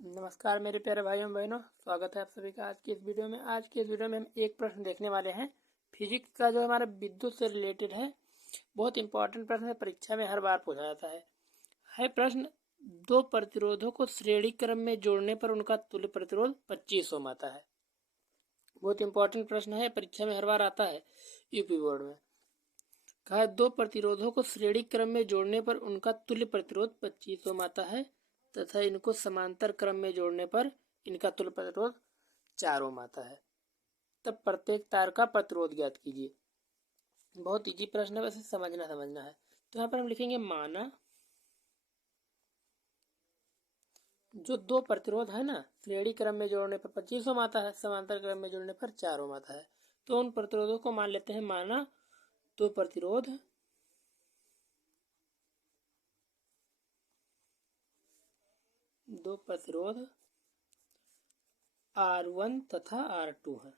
नमस्कार मेरे प्यारे भाइयों बहनों, स्वागत है आप सभी का आज की इस वीडियो में। आज की इस वीडियो में हम एक प्रश्न देखने वाले हैं फिजिक्स का, जो हमारा विद्युत से रिलेटेड है। बहुत इंपॉर्टेंट प्रश्न है, परीक्षा में हर बार पूछा जाता है प्रश्न। दो प्रतिरोधों को श्रेणी क्रम में जोड़ने पर उनका तुल्य प्रतिरोध 25 ओम आता है। बहुत इंपॉर्टेंट प्रश्न है, परीक्षा में हर बार आता है यूपी बोर्ड में। कहा है दो प्रतिरोधों को श्रेणी क्रम में जोड़ने पर उनका तुल्य प्रतिरोध 25 ओम आता है तथा इनको समांतर क्रम में जोड़ने पर इनका तुल्य प्रतिरोध 4 ओम आता है। तब प्रत्येक तार का प्रतिरोध ज्ञात कीजिए। बहुत इजी प्रश्न है, वैसे समझना है। तो यहाँ पर हम लिखेंगे माना जो दो प्रतिरोध है ना, श्रेणी क्रम में जोड़ने पर 25 ओम आता है, समांतर क्रम में जोड़ने पर 4 ओम आता है। तो उन प्रतिरोधों को मान लेते हैं माना दो प्रतिरोध R1 तथा R2 है।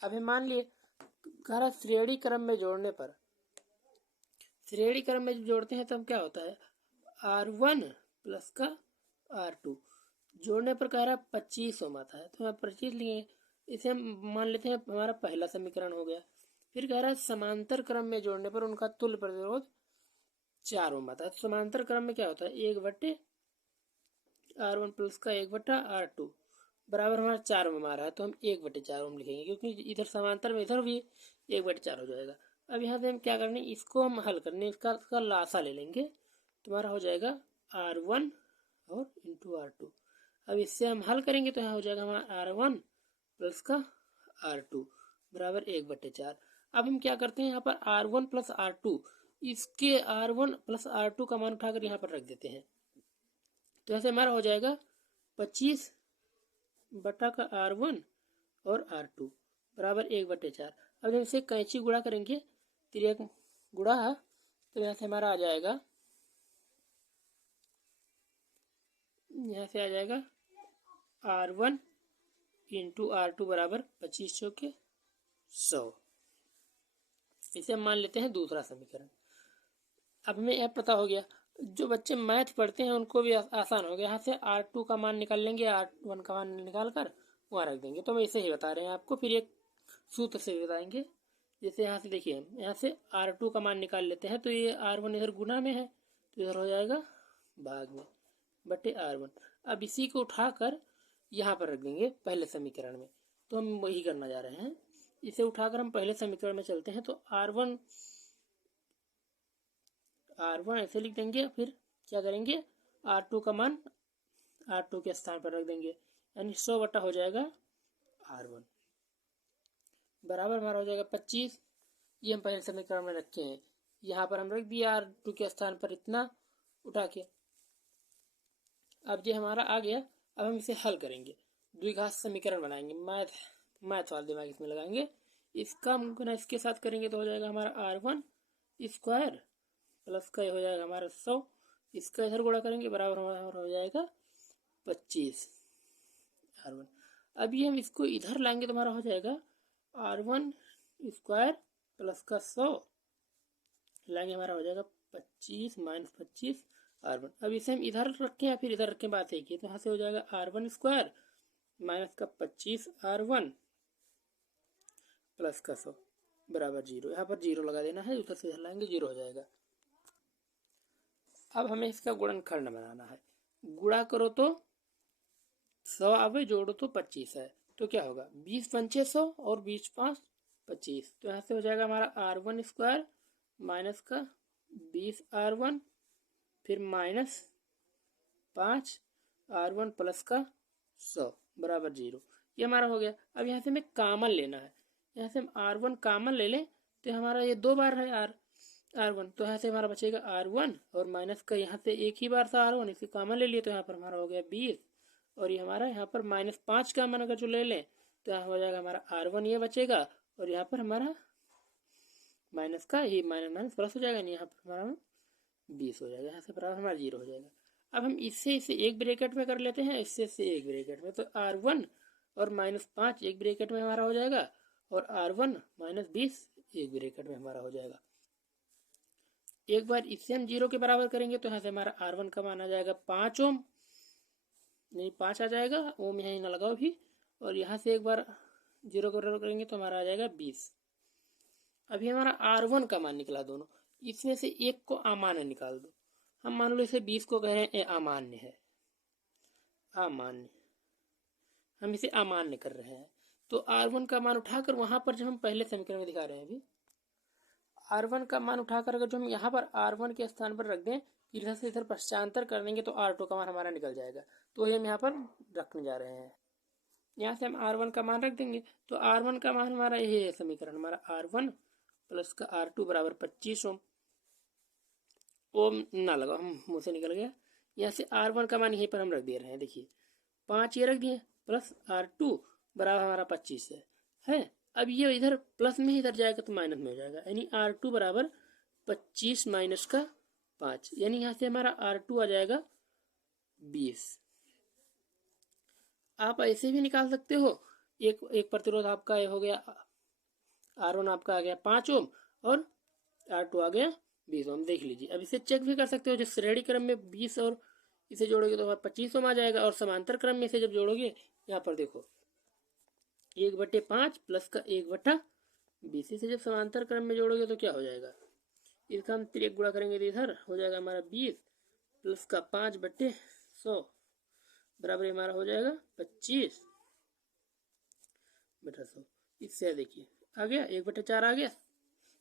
अभी मान लिए घर श्रेणी क्रम में जोड़ने पर, श्रेणी क्रम में जोड़ते हैं तब क्या होता है, R1 प्लस का R2 जोड़ने पर कह रहा है 25 ओम आता है। तो हम 25 लेंगे, इसे हम मान लेते हैं हमारा पहला समीकरण हो गया। फिर कह रहा है समांतर क्रम में जोड़ने पर उनका तुल्य प्रतिरोध 4 ओम आता है। तो समांतर क्रम में क्या होता है, 1/R1 प्लस का 1/R2 बराबर हमारा 4 ओम आ रहा है। तो हम 1/4 ओम लिखेंगे, क्योंकि इधर समांतर में इधर भी 1/4 हो जाएगा। अब यहाँ से हम क्या करने, इसको हम हल करने, इसका लासा ले लेंगे। तुम्हारा हो जाएगा R1 और इंटू R2। अब इससे हम हल करेंगे तो यहाँ हो जाएगा हमारा R1 प्लस का R2 बराबर 1/4। अब हम क्या करते हैं, यहाँ पर R1 प्लस R2, इसके R1 प्लस R2 का मान उठाकर यहाँ पर रख देते हैं। तो ऐसे हमारा हो जाएगा 25 बटा का R1 और R2 बराबर 1/4। अब जब इसे कैंची गुणा करेंगे, तिर्यक गुणा, तो यहाँ से हमारा आ जाएगा, यहाँ से आ जाएगा R1 इंटू R2 बराबर 25 चौके 100। इसे हम मान लेते हैं दूसरा समीकरण। अब हमें यह पता हो गया, जो बच्चे मैथ पढ़ते हैं उनको भी आसान हो गया। यहाँ से R2 का मान निकाल लेंगे, R1 का मान निकाल कर वहाँ रख देंगे। तो हम इसे ही बता रहे हैं आपको, फिर एक सूत्र से बताएंगे। जैसे यहाँ से देखिए, यहाँ से R2 का मान निकाल लेते हैं, तो ये R1 इधर गुना में है, तो इधर हो जाएगा भाग में बटे R1। अब इसी को उठाकर यहाँ पर रख देंगे पहले समीकरण में। तो हम वही करना जा रहे हैं, इसे उठाकर हम पहले समीकरण में चलते हैं। तो R1 ऐसे लिख देंगे, फिर क्या करेंगे, R2 का मान R2 के स्थान पर रख देंगे, यानी 100 बटा हो जाएगा R1 बराबर हमारा हो जाएगा 25। ये हम पहले समीकरण में रखे हैं, यहाँ पर हम रख दिया R2 के स्थान पर इतना उठा के। अब ये हमारा आ गया। अब हम इसे हल करेंगे, द्विघात समीकरण बनाएंगे, मैथ वाला दिमाग इसमें लगाएंगे। इसका गुना इसके साथ करेंगे तो हो जाएगा हमारा R1 स्क्वायर प्लस का हो जाएगा हमारा 100, इसका इधर गुणा करेंगे बराबर हमारा हो जाएगा 25 R1। अभी हम इसको इधर लाएंगे तो हमारा हो जाएगा R1 स्क्वायर प्लस का 100 लाएंगे, हमारा हो जाएगा 25 माइनस 25 R1। अब इसे हम इधर रखें या फिर इधर रखें, बात एक ही। तो यहाँ से हो जाएगा R1 स्क्वायर माइनस का 25 R1 प्लस का 100 बराबर 0। यहाँ पर 0 लगा देना है, उधर से इधर लाएंगे 0 हो जाएगा। अब हमें इसका गुणनखंड बनाना है। गुणा करो तो 100 आवे, जोड़ो तो 25 है, तो क्या होगा 20 पंचे 100 और 20 5 25। तो यहाँ से हो जाएगा हमारा R1 स्क्वायर माइनस का 20 R1 फिर माइनस 5 R1 प्लस का 100 बराबर 0। ये हमारा हो गया। अब यहाँ से हमें कॉमन लेना है, यहाँ से हम R1 कॉमन ले लें तो हमारा ये 2 बार है R1, तो यहाँ से हमारा बचेगा R1 और माइनस का यहाँ से एक ही बार था R1, इसे कॉमन ले लिए तो यहाँ पर हमारा हो गया 20। और ये हमारा यहाँ पर -5 कॉमन अगर जो ले लें तो यहाँ हो जाएगा हमारा R1 ये बचेगा, और यहाँ पर हमारा माइनस का ही माइनस प्लस हो जाएगा, यहाँ पर हमारा 20 हो जाएगा, यहाँ से बराबर हमारा 0 हो जाएगा। अब हम इसे एक ब्रैकेट में कर लेते हैं, इससे एक ब्रैकेट में, तो R1 और -5 एक ब्रैकेट में हमारा हो जाएगा, और R1 -20 एक ब्रैकेट में हमारा हो जाएगा। एक बार इससे हम 0 के बराबर करेंगे तो यहाँ से हमारा R1 का मान आ जाएगा 5 ओम, नहीं 5 आ जाएगा, ओम यहाँ ना लगाओ भी। और यहाँ से एक बार 0 के बराबर करेंगे तो हमारा आ जाएगा 20। अभी हमारा R1 का मान निकला दोनों, इसमें से एक को अमान्य निकाल दो। हम मान लो इसे 20 को कह रहे हैं, ये अमान्य है, अमान्य, हम इसे अमान्य कर रहे हैं। तो R1 का मान उठाकर वहां पर जब हम पहले समीकरण में दिखा रहे हैं अभी, R1 का मान उठाकर अगर जो हम यहाँ पर R1 के स्थान पर रख दें, इधर से इधर पश्चांतर कर देंगे तो R2 का मान हमारा निकल जाएगा। तो ये हम यहाँ पर रखने जा रहे हैं, यहाँ से हम R1 का मान रख देंगे तो R1 का मान हमारा यही है समीकरण, हमारा R1 प्लस का R2 बराबर 25 ओम। ओम ना लगाओ, हम मुँह से निकल गया। यहाँ से R1 का मान यहीं पर हम रख दे रहे हैं, देखिए 5 ये रख दिए, प्लस R2 बराबर हमारा 25 है। अब ये इधर प्लस में इधर जाएगा तो माइनस में हो जाएगा, यानी R2 बराबर 25 माइनस का 5, यानी यहाँ से हमारा R2 आ जाएगा 20। आप ऐसे भी निकाल सकते हो, एक प्रतिरोध आपका ये हो गया, R1 आपका आ गया 5 ओम और R2 आ गया 20 ओम, देख लीजिए। अब इसे चेक भी कर सकते हो, जब श्रेणी क्रम में 20 और इसे जोड़ोगे तो 25 ओम आ जाएगा, और समांतर क्रम में इसे जब जोड़ोगे, यहाँ पर देखो 1/5 प्लस का 1/20, इसे जब समांतर क्रम में जोड़ोगे तो क्या हो जाएगा, इसका हम तिरक गुणा करेंगे तो इधर हो जाएगा हमारा 20 प्लस का 5/100 बराबर हमारा हो जाएगा 25/100। इससे देखिए आ गया 1/4 आ गया,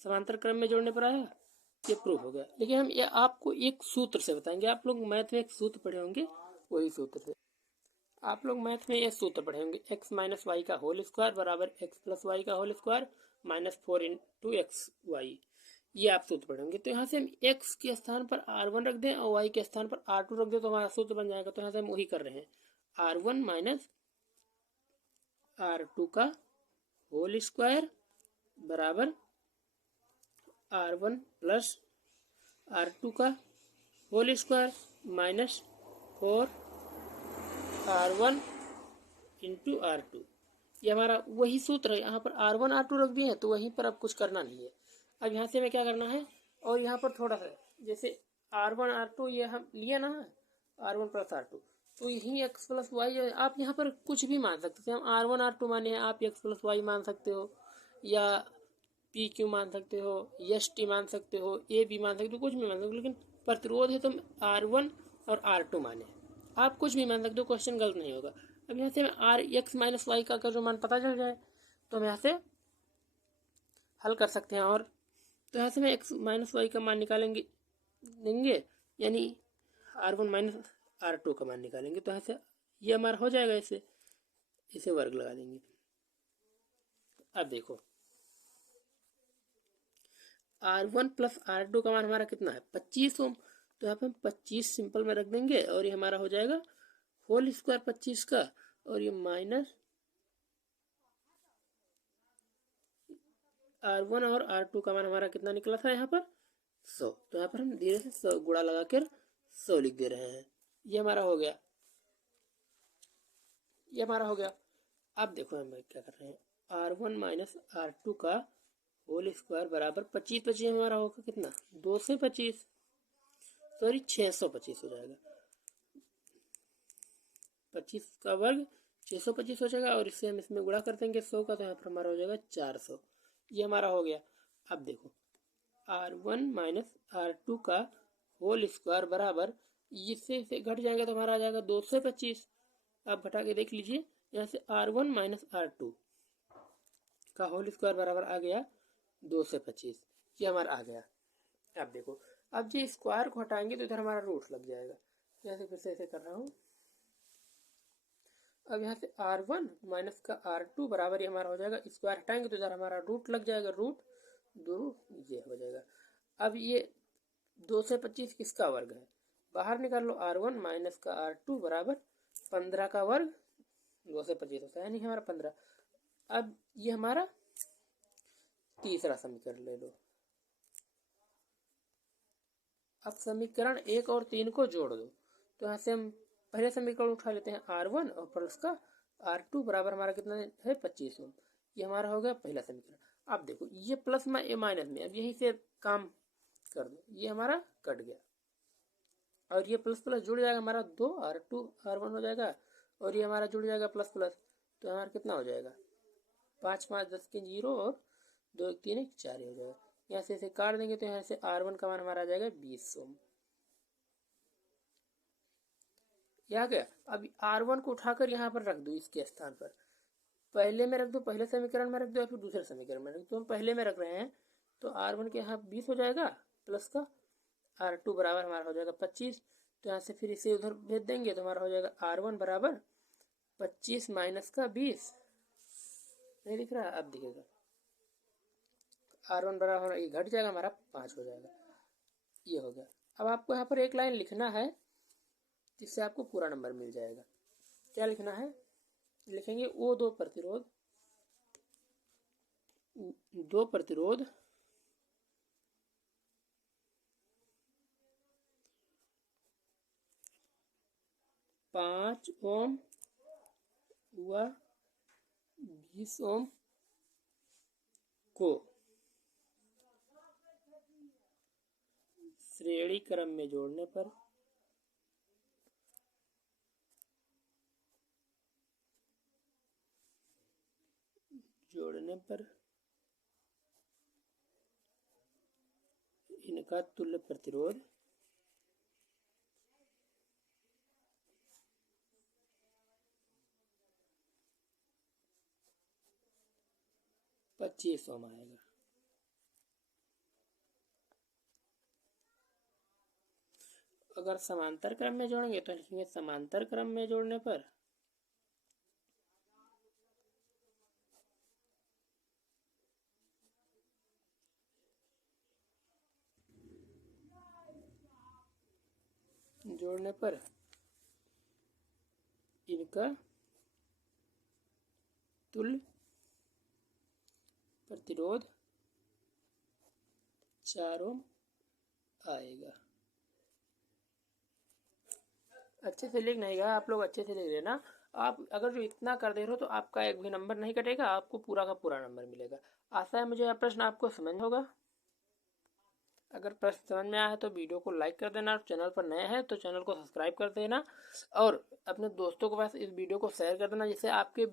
समांतर क्रम में जोड़ने पर आया, ये प्रूफ हो गया। लेकिन हम ये आपको एक सूत्र से बताएंगे, आप लोग मैथ में एक सूत्र पढ़े होंगे, वही सूत्र से आप लोग मैथ में ये सूत्र पढ़े होंगे, x माइनस वाई का होल स्क्वायर बराबर x प्लस वाई का whole square minus 4 into X Y, ये आप सूत्र पढ़े होंगे। तो यहाँ से हम x के स्थान पर R1 रख दें और y के स्थान पर R2 रख दें तो हमारा सूत्र बन जाएगा। तो यहाँ से हम वही कर रहे हैं, R1 माइनस R2 का होल स्क्वायर बराबर R1 प्लस R2 का whole square minus 4 R1 into R2, ये हमारा वही सूत्र है। यहाँ पर R1 R2 रख दिए हैं तो वहीं पर अब कुछ करना नहीं है। अब यहाँ से हमें क्या करना है, और यहाँ पर थोड़ा सा जैसे R1 R2 ये हम लिया ना, R1 प्लस R2, तो यही x प्लस वाई, आप यहाँ पर कुछ भी मान सकते हैं। हम R1 R2 माने हैं, आप x प्लस वाई मान सकते हो, या PQ मान सकते हो, ST मान सकते हो, AB मान सकते हो, कुछ भी मान सकते हो। लेकिन प्रतिरोध है तो R1 और R2 माने, आप कुछ भी मान सकते हो, क्वेश्चन गलत नहीं होगा। अब यहाँ से हमें x माइनस वाई का जो मान पता चल जाए तो हम यहाँ से हल कर सकते हैं। और तो यहाँ से हम x माइनस वाई का मान निकालेंगे देंगे, यानी R1 माइनस R2 का मान निकालेंगे, तो यहाँ से ये हमारा हो जाएगा, इसे वर्ग लगा देंगे। अब देखो R1 प्लस R2 का मान हमारा कितना है 25 ओम, तो यहाँ पे हम 25 सिंपल में रख देंगे और ये हमारा हो जाएगा होल स्क्वायर 25 का, और ये माइनस R1 और R2 का मान हमारा कितना निकला था यहाँ पर 100, तो यहाँ पर हम धीरे से 100 गुणा लगाकर 100 लिख दे रहे हैं। ये हमारा हो गया, ये हमारा हो गया। अब देखो हम क्या कर रहे हैं, R1 माइनस R2 का होल स्क्वायर बराबर 25 हमारा होगा कितना 225, सॉरी 625 हो जाएगा, 25 का वर्ग 625 हो जाएगा, और इससे हम इसमें गुणा कर देंगे 100 का, तो यहाँ पर हमारा हो जाएगा 400। ये हमारा हो गया। अब देखो R1 माइनस R2 का होल स्क्वायर बराबर, इससे इसे घट जाएगा तो हमारा आ जाएगा 225। आप घटा के देख लीजिए, यहाँ से R1 माइनस R2 का होल स्क्वायर बराबर आ गया 225, ये हमारा आ गया। अब देखो, अब ये स्क्वायर को हटाएंगे तो इधर हमारा रूट लग जाएगा, यहाँ से फिर से ऐसे कर रहा हूँ। अब यहाँ से R1 माइनस का R2 बराबर ही हमारा हो जाएगा, स्क्वायर हटाएंगे तो इधर हमारा रूट लग जाएगा, रूट 2 ये हो जाएगा। अब ये 225 किसका वर्ग है, बाहर निकाल लो, R1 माइनस का R2 बराबर 15 का वर्ग 225 होता है, यानी हमारा 15। अब ये हमारा तीसरा समीकरण ले लो। अब समीकरण 1 और 3 को जोड़ दो, तो यहाँ से हम पहले समीकरण उठा लेते हैं, R1 और प्लस का R2 बराबर हमारा कितना है 25 ओम, ये हमारा हो गया पहला समीकरण। अब देखो ये प्लस में ये माइनस में, अब यहीं से काम कर दो, ये हमारा कट गया और ये प्लस प्लस जुड़ जाएगा हमारा 2r2r1 हो जाएगा और ये हमारा जुड़ जाएगा प्लस प्लस, तो हमारा कितना हो जाएगा 5 5 10 के 0 और 2 1 3 1 4 हो जाएगा। यहाँ से इसे काट देंगे तो यहाँ से r1 का मान हमारा आ जाएगा 20 ओम। यहाँ गया। अब r1 को उठाकर यहाँ पर रख दो, इसके स्थान पर पहले में रख दो, पहले समीकरण में रख दो या फिर दूसरे समीकरण में रख दो। तो हम पहले में रख रहे हैं तो r1 के यहाँ 20 हो जाएगा प्लस का r2 बराबर हमारा हो जाएगा 25। तो यहाँ से फिर इसे उधर भेज देंगे तो हमारा हो जाएगा r1 बराबर 25 माइनस का 20। नहीं दिख रहा? अब दिखेगा r1 बराबर ये घट जाएगा हमारा 5 हो जाएगा। ये हो गया। अब आपको यहाँ पर एक लाइन लिखना है जिससे आपको पूरा नंबर मिल जाएगा। क्या लिखना है? लिखेंगे दो प्रतिरोध 5 ओम व 20 ओम को श्रेणी क्रम में जोड़ने पर इनका तुल्य प्रतिरोध 25 ओम आएगा। अगर समांतर क्रम में जोड़ेंगे तो लिखेंगे समांतर क्रम में जोड़ने पर इनका तुल्य प्रतिरोध 4 ओम आएगा। अच्छे से लिख नहीं गया, आप लोग अच्छे से लिख लेना। आप अगर जो इतना कर दे रहे हो तो आपका एक भी नंबर नहीं कटेगा, आपको पूरा का पूरा नंबर मिलेगा। आशा है मुझे यह प्रश्न आपको समझ होगा। अगर प्रश्न समझ में आया है तो वीडियो को लाइक कर देना, चैनल पर नए हैं तो चैनल को सब्सक्राइब कर देना और अपने दोस्तों के पास इस वीडियो को शेयर कर देना जिससे आपके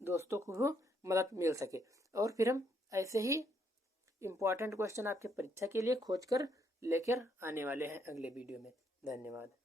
दोस्तों को मदद मिल सके। और फिर हम ऐसे ही इम्पोर्टेंट क्वेश्चन आपके परीक्षा के लिए खोज कर लेकर आने वाले हैं अगले वीडियो में। धन्यवाद।